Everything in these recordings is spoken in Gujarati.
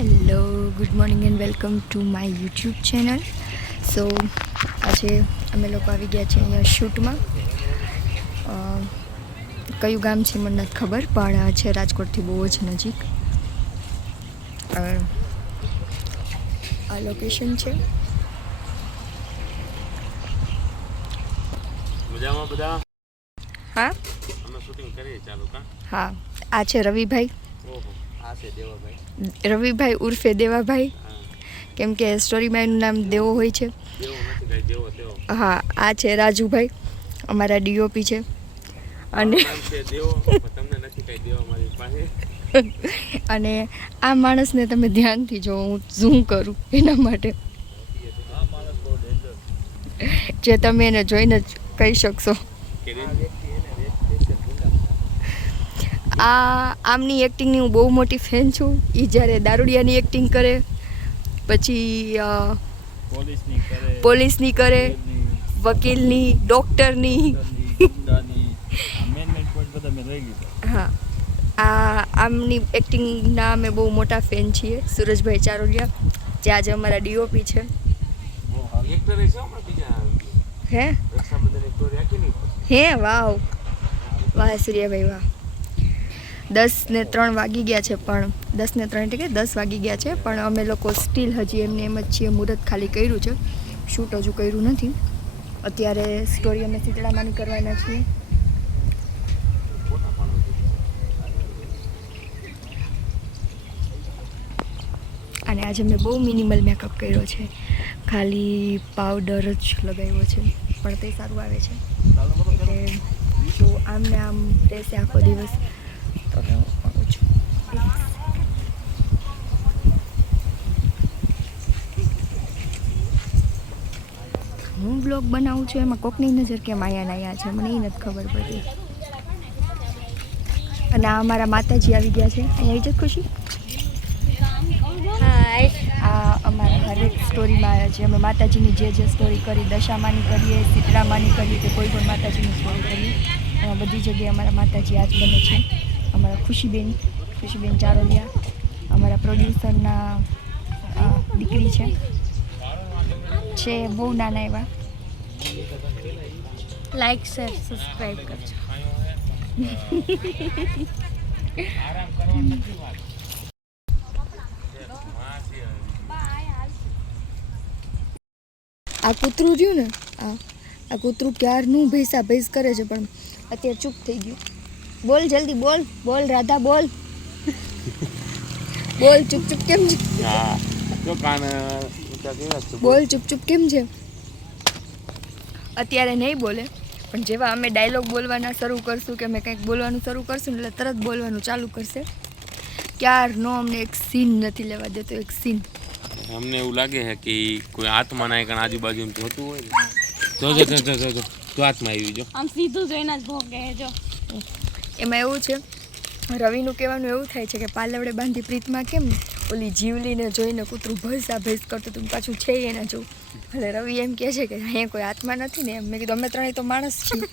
Hello, good morning and welcome to my YouTube channel. So આજે અમે લોકો આવી ગયા છીએ અહીંયા શૂટમાં. કયું ગામ છે મને નથી ખબર, પણ છે રાજકોટથી બહુ જ નજીક. આ લોકેશન છે. મજામાં બધા? હા, અમે શૂટિંગ કરીએ ચાલુ કા? હા, આ છે રવિભાઈ. ઓહો, આ છે દેવાભાઈ. રવિભાઈ ઉર્ફે દેવાભાઈ, કેમ કે સ્ટોરીમાં એનું નામ દેવો હોય છે. દેવો નથી કઈ, દેવો તેવો. હા, આ છે રાજુભાઈ, અમારા ડીઓપી છે. અને નામ છે દેવો, પણ તમને નથી કઈ દેવા મારી પાસે. અને આ માણસને તમે ધ્યાનથી જો, હું ઝૂમ કરું એના માટે, આ માણસ બહુ ડેન્જર જે તમે એને જોઈને જ કહી શકશો. કે આમની એક્ટિંગની હું બહુ મોટી ફેન છું. એ જ્યારે દારૂડિયાની એક્ટિંગ કરે, પછી પોલીસની કરે, વકીલની, ડૉક્ટરની. હા, આમની એક્ટિંગના અમે બહુ મોટા ફેન છીએ. સુરજભાઈ ચારોલિયા, જે આજે અમારા ડીઓપી છે. એક્ટર છે હમણાં બીજા હે રક્ષાબંધન એક્ટર રાખી નહીં. હે વાવ વાહ સૂર્યાભાઈ વાહ. 10:03 વાગી ગયા છે, પણ 10:03 એટલે કે 10 વાગી ગયા છે, પણ અમે લોકો સ્ટીલ હજી એમને એમ જ છીએ. મુહૂર્ત ખાલી કર્યું છે, શૂટ હજુ કર્યું નથી. અત્યારે સ્ટોરી અમે શીતળામાની કરવાના છીએ. અને આજે મેં બહુ મિનિમલ મેકઅપ કર્યો છે, ખાલી પાવડર જ લગાવ્યો છે, પણ તે સારું આવે છે. એટલે જો આમને આમ રહેશે આખો દિવસ તો હું કહું છું. હું બ્લોગ બનાવું છું એમાં કોકની નજર કેમ આયા નાયા છે મને એ નથી ખબર પડતી. અને આ અમારા માતાજી આવી ગયા છે. અહીંયા આવી જ ખુશી. આ અમારા હરેક સ્ટોરીમાં જે અમે માતાજીની જે સ્ટોરી કરી, દશામાની કરીએ, શીતળામાની કરીએ કે કોઈ પણ માતાજીની સ્ટોરી કરીએ, એમાં બધી જગ્યાએ અમારા માતાજી આ જ બને છે. અમારા ખુશીબેન ચારોલિયા અમારા પ્રોડ્યુસરના દીકરી છે બહુ નાના એવા. લાઈક શેર સબસ્ક્રાઈબ કરજો. આ કૂતરું રહ્યું ને, આ કૂતરું ક્યારનું ભેંસ કરે છે, પણ અત્યારે ચૂપ થઈ ગયું. બોલ જલ્દી, બોલ રાધા, બોલ ચૂપ કેમ છે? હા જો કાન ઊંચા કર્યા છે. બોલ ચૂપ કેમ છે? અત્યારે નહીં બોલે, પણ જેવા અમે ડાયલોગ બોલવાના શરૂ કરશું કે અમે કંઈક બોલવાનું શરૂ કરશું ને એટલે તરત બોલવાનું ચાલુ કરશે. ક્યારનો અમને એક સીન નથી લેવા દેતો, એક સીન. અમને એવું લાગે છે કે કોઈ આત્મા ના કણ આજુબાજુ જોતું હોય ને. જો તો આત્મા આવી જો આમ સીધું જોઈને જ ભોગે જો. એમાં એવું છે, રવિનું કહેવાનું એવું થાય છે કે પાલવડે બાંધી પ્રીતમાં કેમ ઓલી જીવલીને જોઈને કૂતરું ભેંસ કરતું હતું, પાછું છે એના જેવું. એટલે રવિ એમ કહે છે કે અહીંયા કોઈ આત્મા નથી ને. એમ મેં કીધું અમે ત્રણેય તો માણસ છીએ.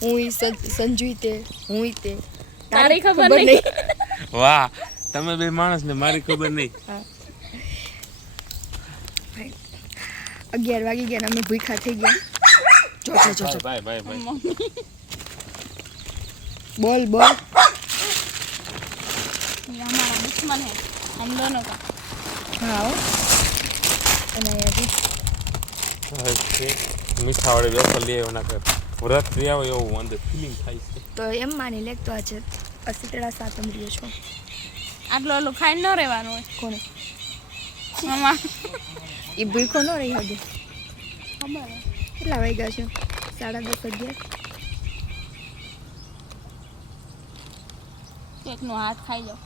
હું સંજુ તે, હું તે, તારી ખબર નહીં. વાહ, તમે બે માણસ ને મારી ખબર નહીં. હા, 11 વાગી ગયા ને અમે ભૂખ્યા થઈ ગયા. જો ભાઈ બોલ ये हमारा दुश्मन है हम दोनों का. હા અને મીઠા વાળી વેફર લઈ આવ્યો ના કર વ્રત રહ્યા હોય એવું અંદર ફિલિંગ થાય છે. તો એમ માની લે તો આજે શીતળા સાતમ રહ્યો છો. આટલું આટલું ખાઈને ન રહેવાનું હોય. કોને આમાં એ ભૂખો ન રહી હગે. ખબર હે. કેટલા વાગ્યા છે? 10:30 11. કેકનો હાથ ખાઈ જાઓ.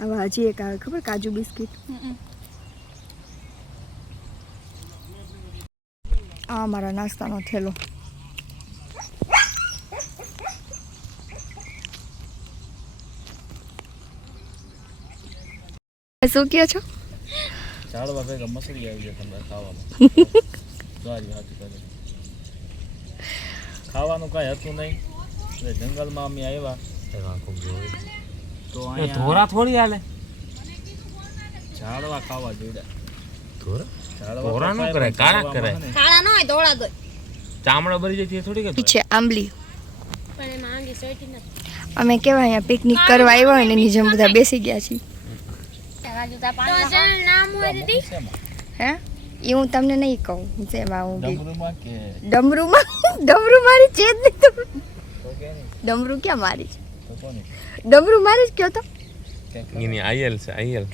આવા હજી એક આવે ખબર, કાજુ બિસ્કિટ. આ મારા નાસ્તાનો થેલો. શું કહો છો? ચાળવા ભેગા મસળી આવી જાય તમને ખાવામાં. ખાવાનું કાંઈ હતું નહીં એટલે જંગલમાં અમે આવ્યા. તો એ અહીંયા ધોરા થોડી હાલે ઝાડવા ખાવા જોઈએ. ધોરા ધોરા નો કરાય, કાળા કરાય. કાળા ન હોય ધોળા દોય ચામડા ભરી જાય તે થોડી કે છે આંબલી. પણ એમાં આંગી સોટી નથી અમે કેવા અહીંયા પિકનિક કરવા આવ્યા હોય ને એની જેમ બધા બેસી ગયા છીએ. રાજુ તા પાણી નામ હોય દીદી હે એ હું તમને નહીં કહું જેમાં હું બી ડમરુમાં કે ડમરું મારી છે જ નહીં તો તો કે નહીં ડમરું ક્યાં મારી છે? તો કોની ડમરું મારી જ કયો તો એની આયલ છે આયલ.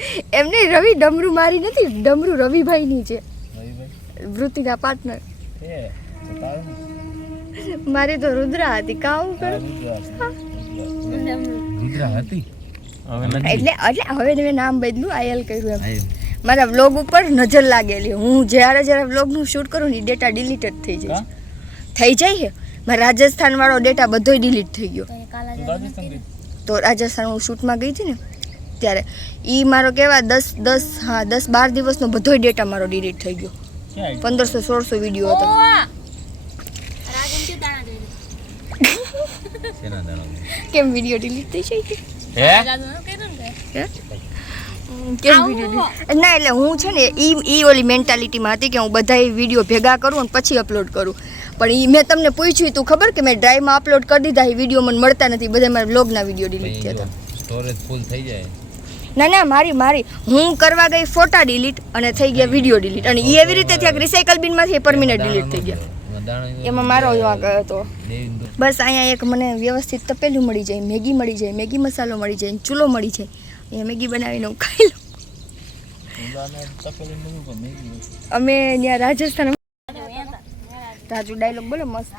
એમને રવિ ડમરું મારી નથી, ડમરું રવિભાઈની છે, રવિભાઈ વૃત્તિના પાર્ટનર. એ તો તારું મારી તો રુદ્રા હતી કાવું આ કરું રુદ્રા હતી હવે નથી. એટલે હવે મેં નામ બદલું આયલ કર્યું એમ. મારા વ્લોગ ઉપર નજર લાગેલી, હું જ્યારે વ્લોગનું શૂટ કરું ને ડેટા ડિલીટેડ થઈ જાય છે. થઈ જાય છે મારા રાજસ્થાન વાળો ડેટા બધોય ડિલીટ થઈ ગયો. તું રાજસ્થાન ગઈ તો રાજસ્થાન હું શૂટમાં ગઈ હતી ને ત્યારે એ મારો કેવા 10-12 દિવસનો બધોય ડેટા મારો ડિલીટ થઈ ગયો. ક્યાં 1500-1600 વિડીયો હતો. રાજુ કે દાણા દે શેના દાણા કેમ વિડીયો ડિલીટ થઈ જાય છે? હે રાજુ નું કીધું ને હે? કેમ વિડીયો ના એટલે હું છે ને ઈ ઓલી મેન્ટાલિટીમાં હતી કે હું બધાય વિડીયો ભેગા કરું અને પછી અપલોડ કરું. પણ એ મેં તમને પૂછ્યું તું ખબર કે મેં ડ્રાઈવમાં અપલોડ કરી દીધા, એ વિડીયો મને મળતા નથી, બધા મારા વ્લોગના વિડીયો ડિલીટ થયા હતા. સ્ટોરેજ ફૂલ થઈ જાય ના મારી હું કરવા ગઈ ફોટા ડિલીટ અને થઈ ગયા વિડીયો ડિલીટ, અને એ એવી રીતે થયા રિસાયકલ બિનમાંથી પરમિનન્ટ ડિલીટ થઈ ગયા. એમાં મારો વાંક હતો. બસ અહીંયા એક મને વ્યવસ્થિત તપેલું મળી જાય, મેગી મળી જાય, મેગી મસાલો મળી જાય, ચૂલો મળી જાય, અહીંયા મેગી બનાવીને હું ખાઈ લઉં. અમે ત્યાં રાજસ્થાન રાજુ ડાયલોગ બોલો મસ્ત.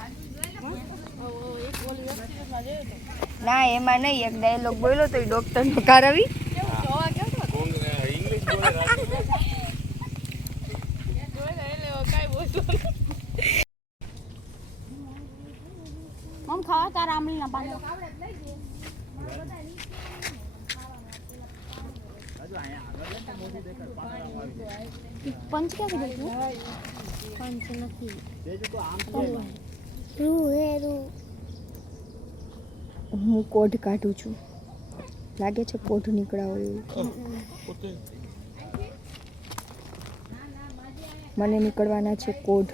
ના એમાં નહીં, એક ડાયલોગ બોલ્યો તો એ ડોક્ટરનો કારવી. મમ ખાવા તાર આમલી ના પાણી પંચ ક્યાં કીધું પંચ નથી રૂ હે રૂ હું કોઢ કાઢું છું, લાગે છે કોઢ નીકળાવો એવું. મને નીકળવાના છે કોઢ,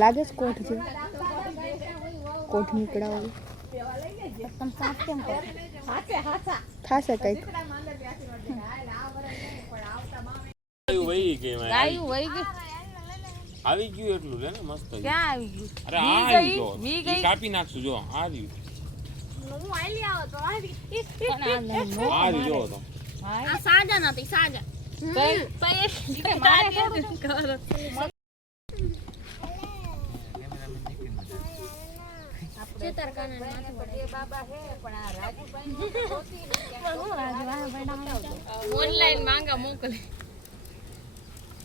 લાગે છે કોઢ છે, કોઢ નીકળાવો તમ સાફ કેમ કરો થશે કંઈક. વહી ગઈ માં. ગાયું વહી ગઈ આવી ગયું એટલું લે ને મસ્ત. ક્યાં આવી ગયું અરે આ આવ્યું તો ઈ કાપી નાખશું જો આ આવ્યું. હું આઈલી આવો તો આવી આ આવ્યું જો તો. આ સાજા નથી સાજા કઈ મારે કરો ચેતર કાને માથે પડે બાબા હે પણ આ રાજુભાઈ ઓનલાઈન માંગા મોકલે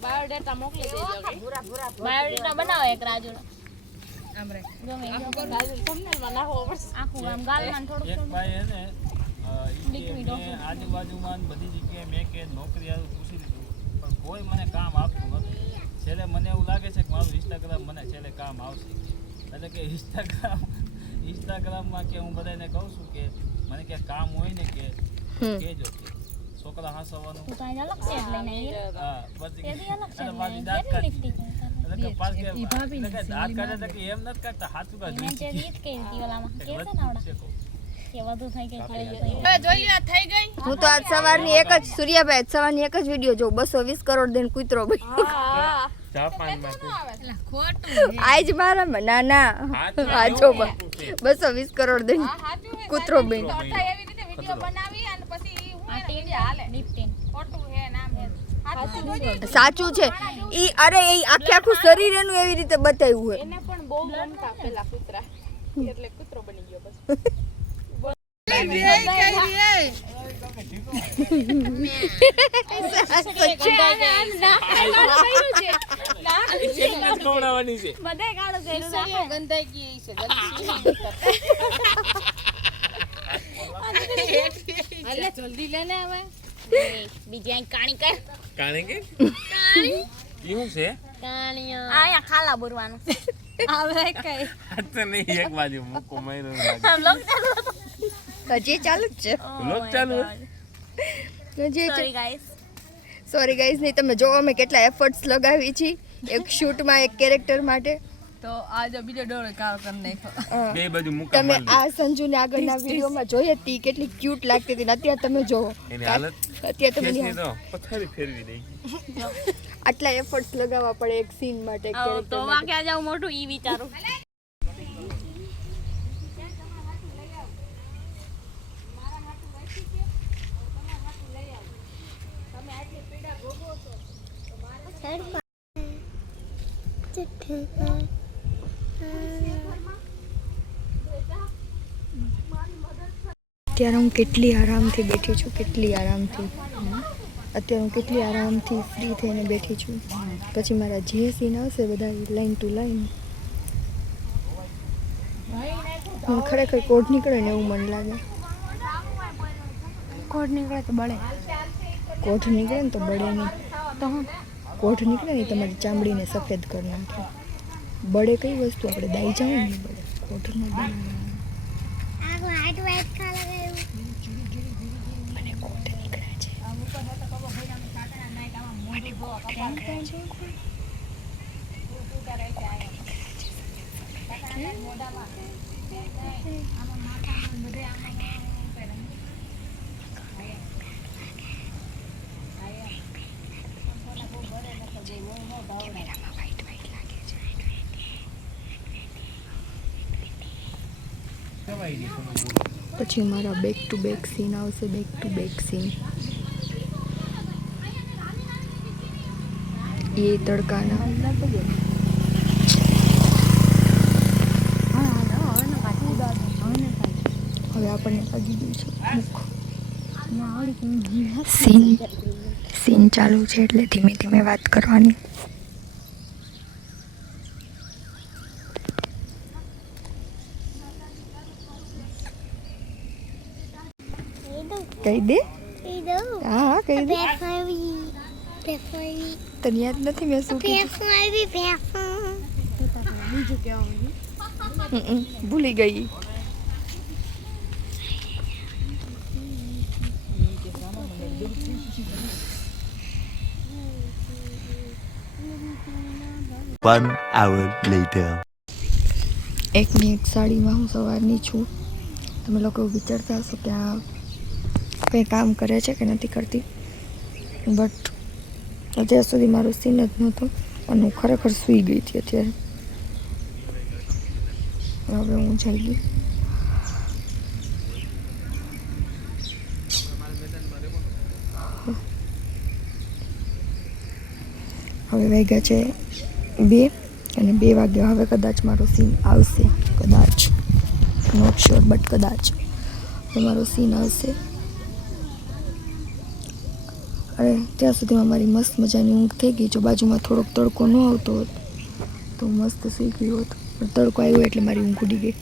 બાયોડેટા મોકલી દેજો બાયોડેટા બનાવો એક રાજુનો આમરે ગમે રાજુ થંબનેલમાં નાખો આખું આમ ગાલમાં થોડું એક ભાઈ હે ને આજુબાજુમાં બધી જગ્યાએ મેં કે નોકરી આવું પૂછી લીધું પણ કોઈ મને કામ આપતું નથી. છેલ્લે મને એવું લાગે છે કે મારું ઇન્સ્ટાગ્રામ મને છેલ્લે કામ આવશે. એટલે કે ઇન્સ્ટાગ્રામમાં કે હું બધાને કહું છું કે મને ક્યાંક કામ હોય ને કે કહેજો કે છોકરા હસવાનું તો અહીં અલગ સેટ લઈને હા પછી તેદી અલગ સેટ અને પાછી લઈને દાંત કાઢી લિપસ્ટિક એટલે કે પાછી દાંત કાઢે કે એમ નથી કાઢતા હાથું કાઢ મેં જે રીત કરી હતી ઓલામાં કે છે ને આવડા કે વધુ થઈ ગઈ થઈ હું તો આજ સવારની એક જ સૂર્યાભાઈ સવારની એક જ વિડીયો જોઉં, 220 કરોડ દઈને કૂતરો બન્યો. જાપાનમાં આજ મારામાં ના આ જો 220 કરોડ દઈને કૂતરો બન્યો. સાચું છે ઈ. અરે એ આખું શરીર એનું એવી રીતે બતાવ્યું હોય. એને પણ બહુ ગમતા પેલા કૂતરા એટલે કૂતરો બની ગયો બસ ખવડાવવાની છે. બધાય કાળો કર્યું ગંધાઈ ગઈ છે એટલે જલ્દી લે ને હવે બીજી અહીં કાણી કર કાણે કે ઈ શું છે? કાણીઓ આયા ખાલા બોરવાનું આવે કઈ આ તો નહીં એક બાજુ મૂકો માર્યો લાગે આમ લોક ચાલુ હજી ચાલુ જ છે લોક ચાલુ સોરી ગાઈસ સોરી ગાઈઝ નહીં તમે જો અમે કેટલા એફર્ટ્સ લગાવી છે એક શૂટમાં એક કેરેક્ટર માટે તો આજે બીજો ડોળ કાવ કરી નાખ્યો બે બાજુ મૂકા તમે મારી આ સંજુને આગળના વિડીયોમાં જોઈએ તી કેટલી ક્યુટ લાગતી હતી ને અત્યારે તમે જોવો એની હાલત અત્યારે તમે કેસની તો પથારી ફેરવી દઈ આટલા એફર્ટ્સ લગાવવા પડે એક સીન માટે એક તો character માં ક્યાં જાવ મોટું ઈ વિચારું અત્યારે હું કેટલી આરામથી બેઠી છું અત્યારે હું કેટલી આરામથી ફ્રી થઈને બેઠી છું પછી મારા જે સીન આવશે બધા લાઈન ટુ લાઈન મને ખરેખર કોડ નીકળે ને એવું મને લાગે કોડ નીકળે તો બળે કોડ નીકળે ને તો બળે નહીં તો કોડ નીકળે ને તમારી ચામડીને સફેદ કરી નાખે બળે કઈ વસ્તુ આપણે દાઈ જાવ ને બળે કોડ ન બળે મને કોડ નીકળે છે પછી મારા બેક ટુ બેક સીન આવશે બેક ટુ બેક સીન એ તડકાના હવે આપણને લાગી ગયું છે સીન ચાલુ છે એટલે ધીમે ધીમે વાત કરવાની કહી દે હા કહી દે તને યાદ નથી મેં શું કીધું ભૂલી ગઈ One hour later. એકની એક સાડીમાં હું સવારની છું તમે લોકો વિચારતા હશો કે આ કંઈ કામ કરે છે કે નથી કરતી બટ અત્યાર સુધી મારો સીન જ નહોતો અને હું ખરેખર સૂઈ ગઈ હતી અત્યારે હવે હું જઈ ગઈ હવે વાગ્યા છે 2 અને 2 વાગ્યા હવે કદાચ મારો સીન આવશે કદાચ નોટ શ્યોર બટ કદાચ મારો સીન આવશે અરે ત્યાં સુધીમાં મારી મસ્ત મજાની ઊંઘ થઈ ગઈ જો બાજુમાં થોડોક તડકો ન આવતો હોત તો મસ્ત સૂઈ ગયો હોત પણ તડકો આવ્યો એટલે મારી ઊંઘ ઉડી ગઈ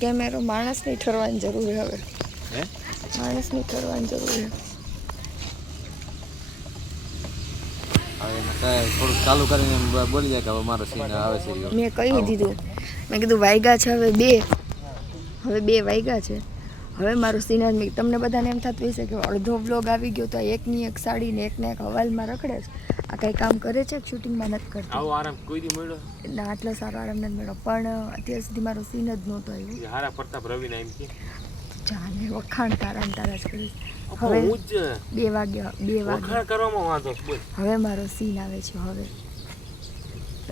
કેમેરો માણસની ઠરવાની જરૂર છે હવે માણસની ઠરવાની જરૂર છે થોડુંક ચાલુ કરીને બોલી જાય કે હવે મારો સીન આવે છે મેં કહી દીધું મેં કીધું વાગ્યા છે હવે 2 વાગ્યા છે હવે મારું સીન મેં તમને બધાને એમ થતું હશે કે અડધો બ્લોગ આવી ગયો તો એકની એક સાડી ને એકને એક હવાલમાં રખડે છે આ કંઈ કામ કરે છે શૂટિંગમાં નથી કરતી આવો આરામ કોઈ દી મળ્યો ના આટલો સારો આરામ નથી મળ્યો પણ અત્યાર સુધી મારો સીન જ નહોતો આવ્યો એ હારા પ્રતાપ રવિના એમ કે ચાલે વખાણ તારા જ કરીશ હવે હું જ 2 વાગ્યા વખાણ કરવામાં વાંધો છે, બોલ હવે મારો સીન આવે છે હવે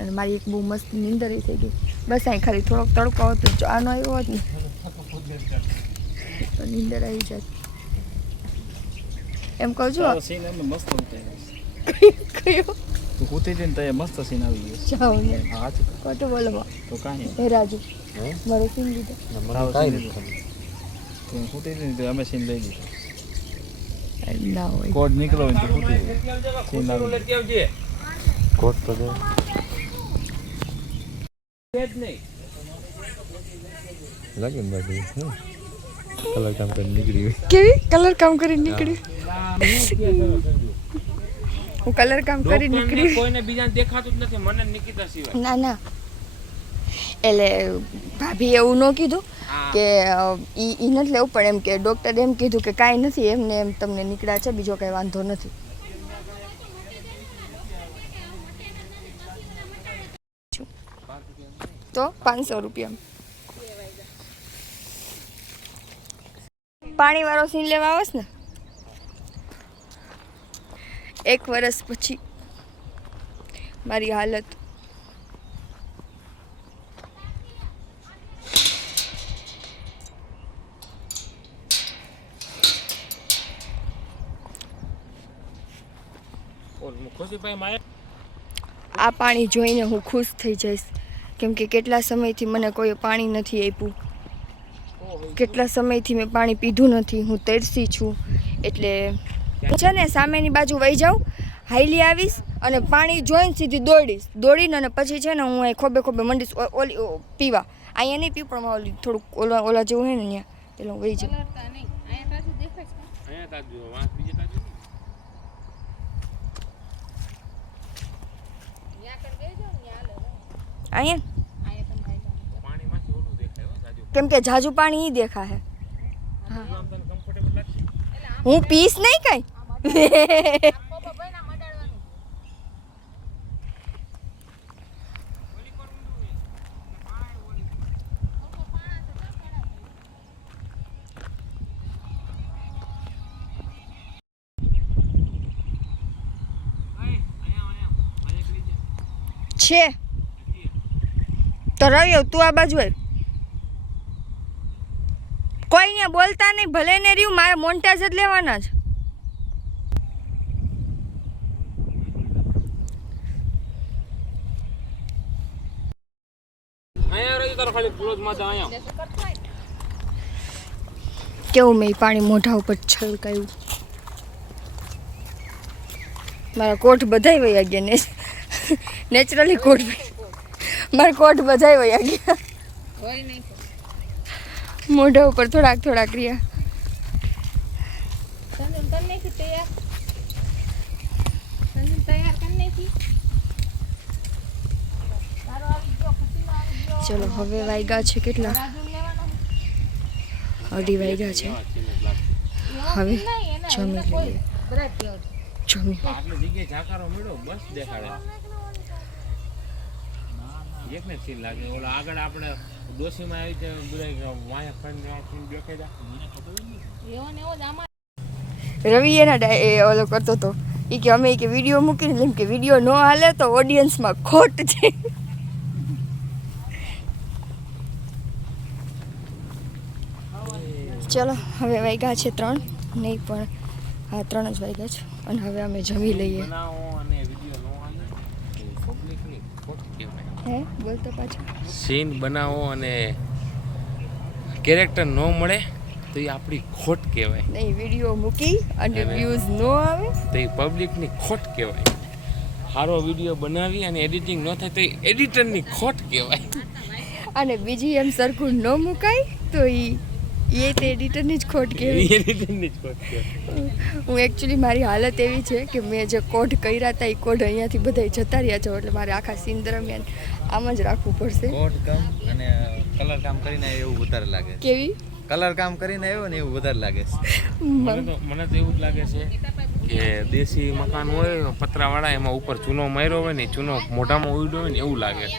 અને મારી એક બહુ મસ્ત નીંદર થઈ ગઈ બસ અહીં ખાલી થોડોક તડકો હતો જો આનો આવ્યો હોત ને તો નીંદર આવી જાય એમ કહું છું સીન એમ મસ્ત ઉતાર્યો કયો તું કૂતી હતી ને તો એ મસ્ત સીન આવી ગયો જાઓ ને હા ખોટું બોલવા તો કાંઈ હે રાજુ મારો સીન લીધો તું કૂતી હતી ને તો અમે સીન લઈ લીધું ના હોય કોડ નીકળો હોય તો કૂતી સીન આવી લેતી આવજે કોટ તો દે જ નહીં લાગે ને બાકી કલર કામ કરી નીકળી કેવી કલર કામ કરી નીકળી હું કલર કામ કરી નીકળી કોઈને બીજાને દેખાતું જ નથી મને નિકિતા સિવાય. ના ના એટલે ભાભી એવું ન કીધું કે ઈ નથી લેવું પણ એમ કે ડૉક્ટરે એમ કીધું કે કાંઈ નથી એમને એમ તમને નીકળ્યા છે બીજો કાંઈ વાંધો નથી. તો 500 રૂપિયા પાણી વાળો સીન લેવા આવસ ને 1 વર્ષ પછી મારી હાલત ખુશીભાઈ મારે આ પાણી જોઈને હું ખુશ થઈ જઈશ કેમ કે કેટલા સમયથી મને કોઈ પાણી નથી આપ્યું કેટલા સમયથી મેં પાણી પીધું નથી હું તરસી છું એટલે છે ને સામેની બાજુ વહી જાઉં હાઈલી આવીશ અને પાણી જોઈને સીધી દોડીને અને પછી છે ને હું અહીં ખોબે ખોબે મંડીશ ઓલી પીવા અહીંયા નહીં પીવું પણ ઓલી થોડુંક ઓલા જેવું હોય ને ત્યાં એટલે હું વહી જાઉં અહીંયા તાજુ વાંસ બીજે તાજુ અહીંયા પાણીમાંથી ઓલું દેખાય હો તાજુ. કેમ કે જાજુ પાણી ઈ દેખા હે આમ તને કમ્ફર્ટેબલ લાગશે. હું પીસ નહીં કઈ છે તો રવિ તું આ બાજુ આવ કોઈ ને બોલતા નહીં ભલે ને રહ્યું મારે મોન્ટાજ જ લેવાના છે અહીંયા રહી તારો ખાલી ક્લોઝ માં અહીંયા કેવું મેં પાણી મોઢા ઉપર છલકાયું મારા કોટ બધાય વયા ગયા ને નેચરલી કોટ મારા કોટ બધાય વયા ગયા મોઢા ઉપર થોડાક રહ્યા ચલો હવે વાગ્યા છે કેટલા 2:30 વાગ્યા છે હવે જમી લઈએ જમી આટલી જગ્યાએ ઝાકારો મળ્યો બસ દેખાડે એક ને સીન લાગે ઓલા આગળ આપણે ડોસીમાં આવી છે બધા વાયા ફંડ દેખાય રવિ એના ઓલો કરતો હતો એ કે અમે કે વિડીયો મૂકીને જેમ કે વિડીયો ન હાલે તો ઓડિયન્સમાં ખોટ છે ચલો હવે વાગ્યા છે 3 નહીં પણ હા 3 જ વાગ્યા છે અને હવે અમે જમી લઈએ બનાવો અને વિડિયો નો હાલે પબ્લિકની ખોટ કહેવાય હે બોલતો પાછો સીન બનાવો અને કેરેક્ટર ન મળે તો એ આપણી ખોટ કહેવાય નહીં વિડીયો મૂકી અને વ્યૂઝ ન આવે તો એ પબ્લિકની ખોટ કહેવાય સારો વિડીયો બનાવી અને એડિટિંગ ન થાય તો એ એડિટરની ખોટ કહેવાય અને બીજી એમ સરખું ન મુકાય તો એ તે એડિટરની જ ખોટ કહેવાય એડિટરની જ ખોટ કહેવાય હું એકચ્યુઅલી મારી હાલત એવી છે કે મેં જે કોડ કર્યા હતા એ કોડ અહીંયાથી બધા જતા રહ્યા છે એટલે મારે આખા સીન દરમિયાન આમ જ રાખવું પડશે કોટ કામ અને કલર કામ કરીને આવ્યો એવું વધારે લાગે છે કેવી કલર કામ કરીને આવ્યો ને એવું વધારે લાગે છે મને તો એવું જ લાગે છે કે દેશી મકાન હોય પતરાવાળા એમાં ઉપર ચૂનો માર્યો હોય ને ચૂનો મોઢામાં ઉડ્યો હોય ને એવું લાગે છે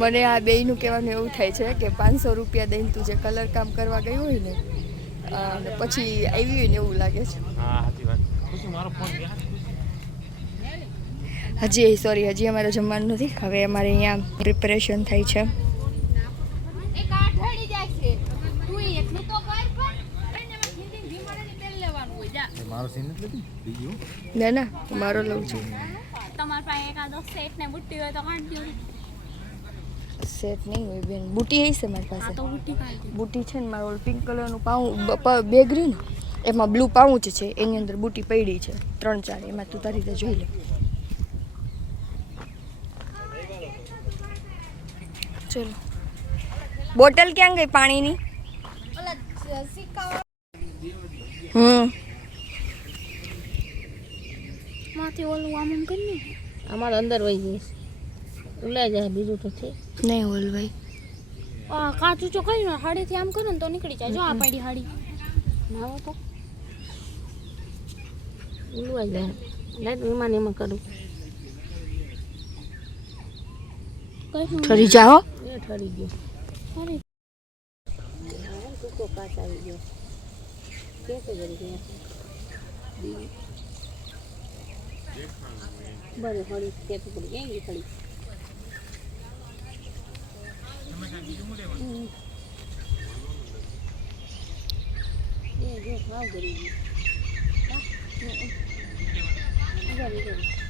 મને આ બેયનું કહેવાનું એવું થાય છે કે 500 રૂપિયા દઈને તું જે કલર કામ કરવા ગયું હોય ને અને પછી આવી હોય ને એવું લાગે છે હા સાચી વાત ખુશી મારો ફોન હજી અમારે જમવાનું નથી હવે અમારે અહીંયા પ્રિપેરેશન થાય છે મારો સીન નથી બીજું ના મારો લઉં છું તમારા પાસે એકાદો સેટ ને બુટ્ટી હોય તો કાઢજો સેટ નહીં હોય બેન બુટી હશે મારી પાસે તો બુટ્ટી કાઢજો બુટી છે ને મારું ઓલું પિંક કલરનું પાઉં બેગ રહ્યું ને એમાં બ્લુ પાઉચ છે એની અંદર બુટી પડી છે 3-4 એમાં તું તારી રીતે જોઈ લે ચલો બોટલ ક્યાં ગઈ પાણીની માથી ઓલું આમ કરીને અમારે અંદર વહી જઈશ ઉલાઈ જાય બીજું તો છે નહીં ઓલ ભાઈ કાચું ચો કરી ને હાડીથી આમ કરો ને તો નીકળી જાય જો આ પડી હાડી નાવો તો ઉલવાઈ જાય લાઈટ એમાં ને એમાં કરું ઠરી જાઓ એ ઠરી ગયો ઠરી ટૂંકો કાચ આવી ગયો કે તો જરી ગયા બરે હળી કે તો પડી ગઈ ખડી એ જો ભાવ કરી ગઈ હા